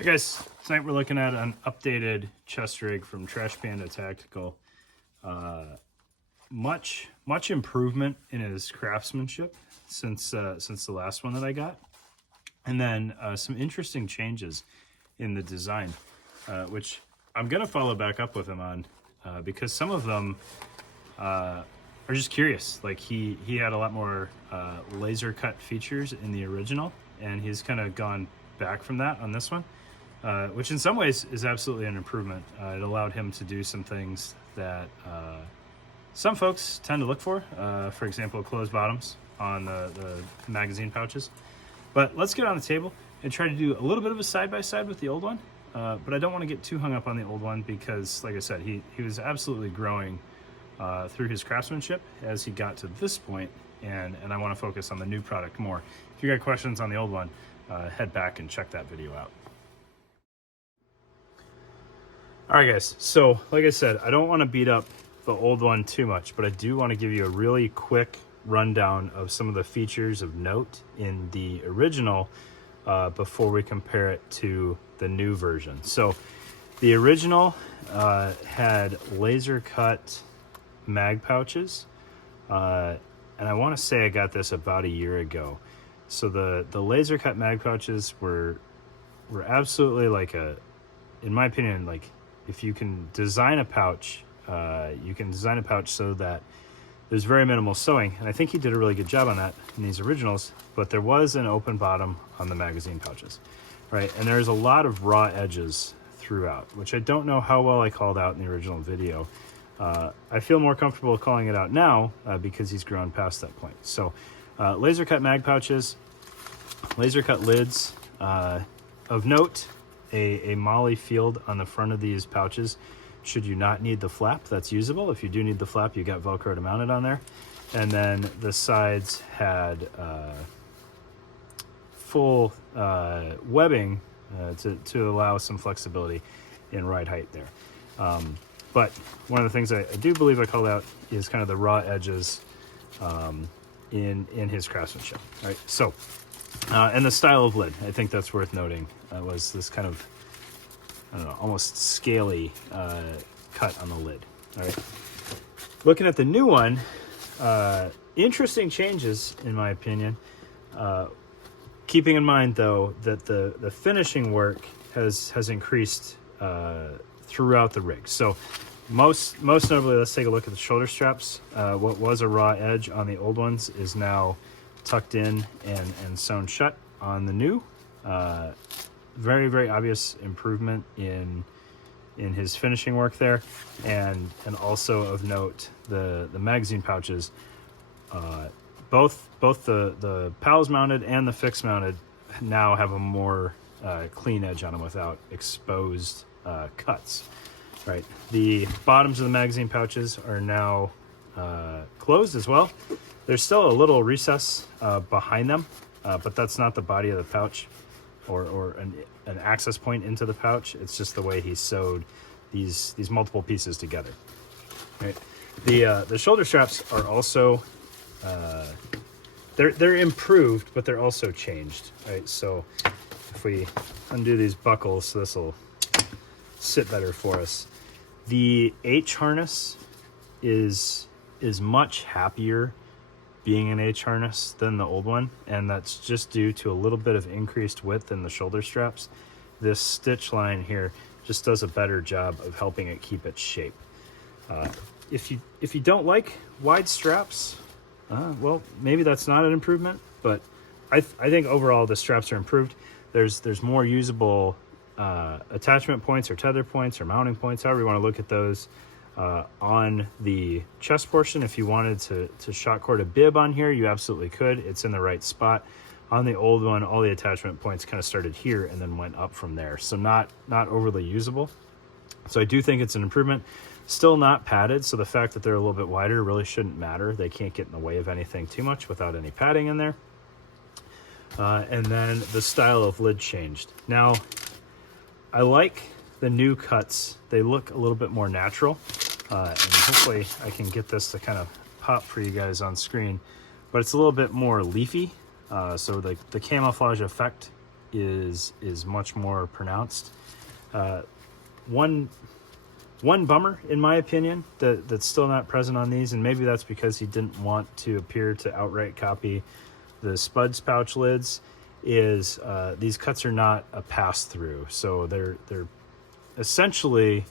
Hey guys, tonight we're looking at an updated chest rig from Panda Tactical. Much improvement in his craftsmanship since the last one that I got, and then some interesting changes in the design, which I'm gonna follow back up with him on because some of them are just curious. Like he had a lot more laser cut features in the original, and he's kind of gone back from that on this one. Which in some ways is absolutely an improvement. It allowed him to do some things that some folks tend to look for example, closed bottoms on the magazine pouches. But let's get on the table and try to do a little bit of a side-by-side with the old one. But I don't want to get too hung up on the old one because, like I said, he was absolutely growing through his craftsmanship as he got to this point, and I want to focus on the new product more. If you got questions on the old one, head back and check that video out. All right, guys, so like I said, I don't want to beat up the old one too much, but I do want to give you a really quick rundown of some of the features of note in the original before we compare it to the new version. So the original had laser cut mag pouches, and I want to say I got this about a year ago. So the laser cut mag pouches were absolutely like in my opinion, like, if you can design a pouch, you can design a pouch so that there's very minimal sewing. And I think he did a really good job on that in these originals, but there was an open bottom on the magazine pouches, right? And there's a lot of raw edges throughout, which I don't know how well I called out in the original video. I feel more comfortable calling it out now because he's grown past that point. So laser cut mag pouches, laser cut lids. Of note, a MOLLE field on the front of these pouches should you not need the flap. That's usable. If you do need the flap, you got Velcro to mount it on there. And then the sides had full webbing to allow some flexibility in ride height there. But one of the things I do believe I called out is kind of the raw edges in his craftsmanship. Right. So and the style of lid, I think that's worth noting, was this kind of, I don't know, almost scaly cut on the lid. All right. Looking at the new one, interesting changes in my opinion. Keeping in mind though that the finishing work has increased throughout the rig. So most notably, let's take a look at the shoulder straps. What was a raw edge on the old ones is now tucked in and sewn shut on the new. Very obvious improvement in his finishing work there, and also of note, the magazine pouches, both the PALS mounted and the fixed mounted now have a more clean edge on them without exposed cuts. Right, the bottoms of the magazine pouches are now closed as well. There's still a little recess behind them, but that's not the body of the pouch or an access point into the pouch. It's just the way he sewed these multiple pieces together. Right. The shoulder straps are also they're improved, but they're also changed. Right. So if we undo these buckles, this will sit better for us. The H harness is much happier being an H harness than the old one, and that's just due to a little bit of increased width in the shoulder straps. This stitch line here just does a better job of helping it keep its shape. If you don't like wide straps, well, maybe that's not an improvement, but I think overall the straps are improved. There's more usable attachment points or tether points or mounting points, however you want to look at those. On the chest portion, if you wanted to shot cord a bib on here, you absolutely could. It's in the right spot. On the old one, all the attachment points kind of started here and then went up from there, so not overly usable. So I do think it's an improvement. Still not padded, so the fact that they're a little bit wider really shouldn't matter. They can't get in the way of anything too much without any padding in there. And then the style of lid changed. Now, I like the new cuts. They look a little bit more natural. And hopefully I can get this to kind of pop for you guys on screen, but it's a little bit more leafy. So the camouflage effect is much more pronounced. One bummer, in my opinion, that's still not present on these, and maybe that's because he didn't want to appear to outright copy the Spuds pouch lids, is these cuts are not a pass-through. So they're essentially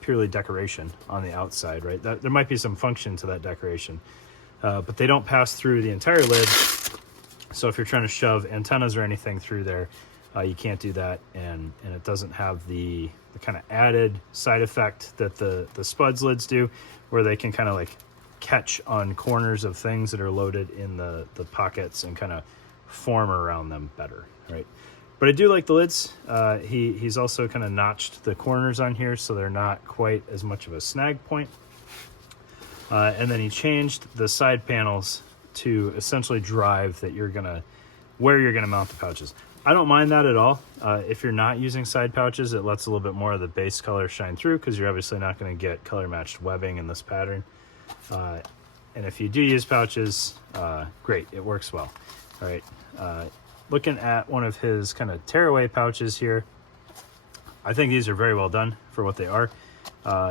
purely decoration on the outside, right? There might be some function to that decoration, but they don't pass through the entire lid. So if you're trying to shove antennas or anything through there, you can't do that, and it doesn't have the kind of added side effect that the Spuds lids do, where they can kind of like catch on corners of things that are loaded in the pockets and kind of form around them better, right? But I do like the lids. He's also kind of notched the corners on here so they're not quite as much of a snag point. And then he changed the side panels to essentially drive that where you're gonna mount the pouches. I don't mind that at all. If you're not using side pouches, it lets a little bit more of the base color shine through, because you're obviously not going to get color matched webbing in this pattern. And if you do use pouches, great, it works well. All right, looking at one of his kind of tearaway pouches here, I think these are very well done for what they are.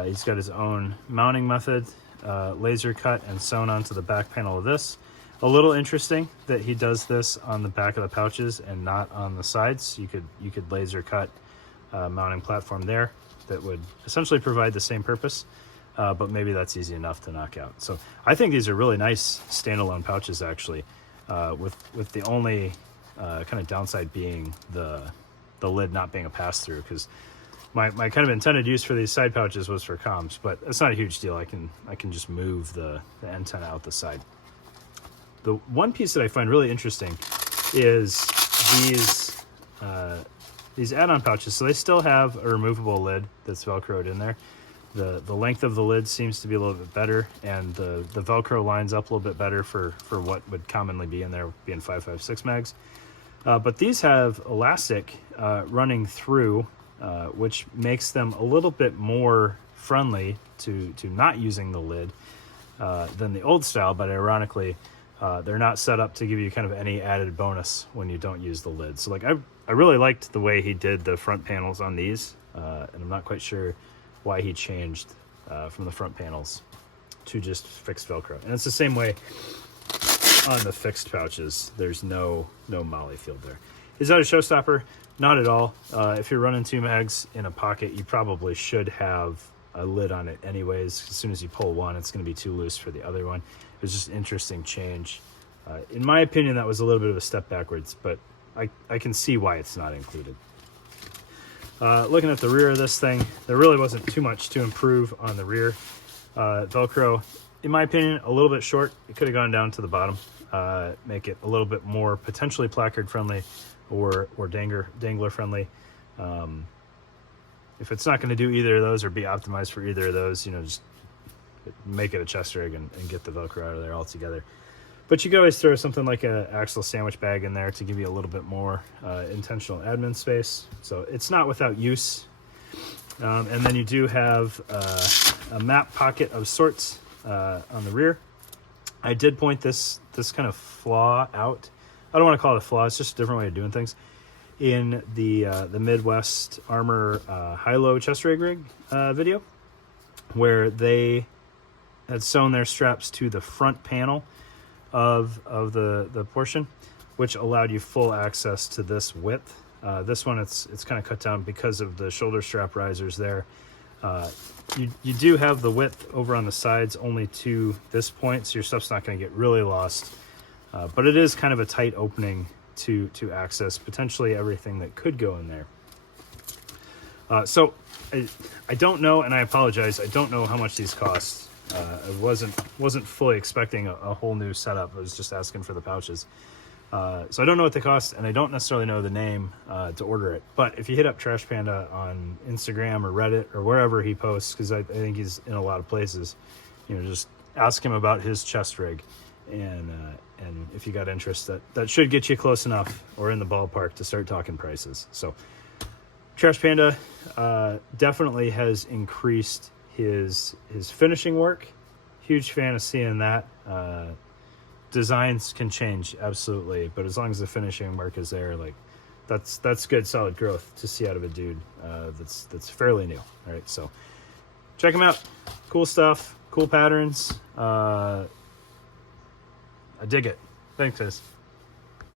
He's got his own mounting method, laser cut and sewn onto the back panel of this. A little interesting that he does this on the back of the pouches and not on the sides. You could laser cut mounting platform there that would essentially provide the same purpose, but maybe that's easy enough to knock out. So I think these are really nice standalone pouches, actually, with the only kind of downside being the lid not being a pass-through, because my kind of intended use for these side pouches was for comms, but it's not a huge deal. I can just move the antenna out the side. The one piece that I find really interesting is these add-on pouches. So they still have a removable lid that's Velcroed in there. The length of the lid seems to be a little bit better, and the Velcro lines up a little bit better for what would commonly be in there, being 5.56 megs. But these have elastic running through, which makes them a little bit more friendly to not using the lid than the old style, but ironically, they're not set up to give you kind of any added bonus when you don't use the lid. So like I really liked the way he did the front panels on these, and I'm not quite sure why he changed from the front panels to just fixed Velcro. And it's the same way on the fixed pouches. There's no molly field there. Is that a showstopper? Not at all. If you're running 2 mags in a pocket, you probably should have a lid on it anyways. As soon as you pull one, it's going to be too loose for the other one. It was just an interesting change. In my opinion, that was a little bit of a step backwards, but I can see why it's not included. Looking at the rear of this thing, there really wasn't too much to improve on the rear. Velcro, in my opinion, a little bit short. It could have gone down to the bottom, make it a little bit more potentially placard friendly or dangler friendly. If it's not going to do either of those or be optimized for either of those, just make it a chest rig and get the Velcro out of there altogether. But you can always throw something like an axle sandwich bag in there to give you a little bit more intentional admin space. So it's not without use. And then you do have a map pocket of sorts on the rear. I did point this kind of flaw out. I don't want to call it a flaw, it's just a different way of doing things. In the Midwest Armor high-low chest rig video, where they had sewn their straps to the front panel of the portion, which allowed you full access to this width. This one, it's kind of cut down because of the shoulder strap risers there. You do have the width over on the sides only to this point, so your stuff's not going to get really lost. But it is kind of a tight opening to access potentially everything that could go in there. So I don't know, and I apologize, I don't know how much these cost. I wasn't fully expecting a whole new setup. I was just asking for the pouches. So I don't know what they cost, and I don't necessarily know the name to order it. But if you hit up Trash Panda on Instagram or Reddit or wherever he posts, because I think he's in a lot of places, just ask him about his chest rig, and if you got interest, that should get you close enough or in the ballpark to start talking prices. So Trash Panda definitely has increased his finishing work. Huge fan of seeing that. Designs can change, absolutely, but as long as the finishing work is there, like, that's good solid growth to see out of a dude that's fairly new. All right, so check them out. Cool stuff, cool patterns. I dig it. Thanks, guys.